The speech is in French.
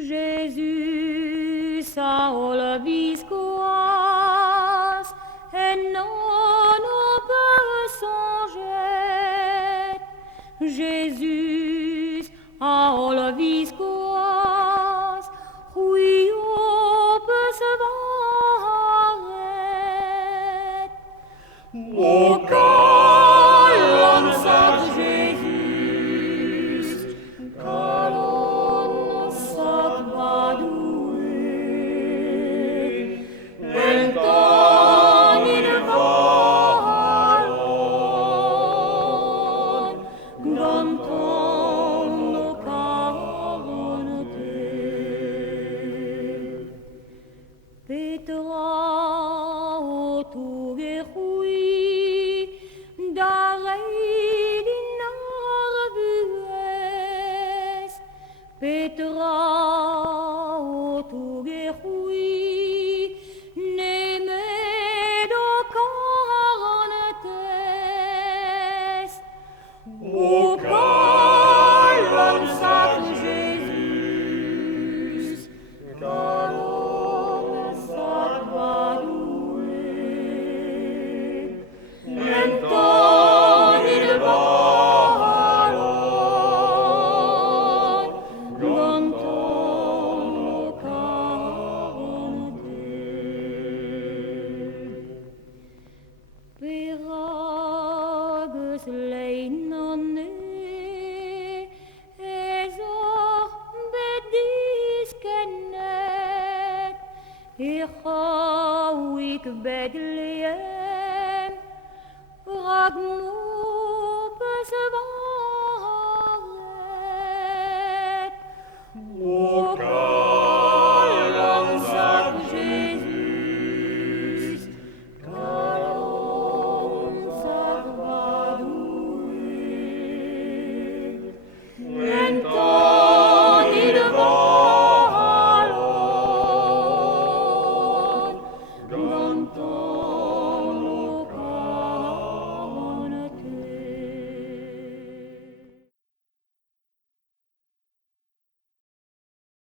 Jésus saol viscoas et non peut songer. Jésus saol viscoas, oui on peut se voir. Au colonne sac Jésus, colonne sac badoué, lenton il valon, ganton no caronte. Petra autour et rouille, d'arrêt d'inarbues. Petra autour et rouille, n'aimait d'aucun test. Au colonne sac Jésus, colonne sac badoué, lenton il valon, ganton no caronte. Peragus leinone, ezor bediskenet, Ichawik Bethlehem, Ragn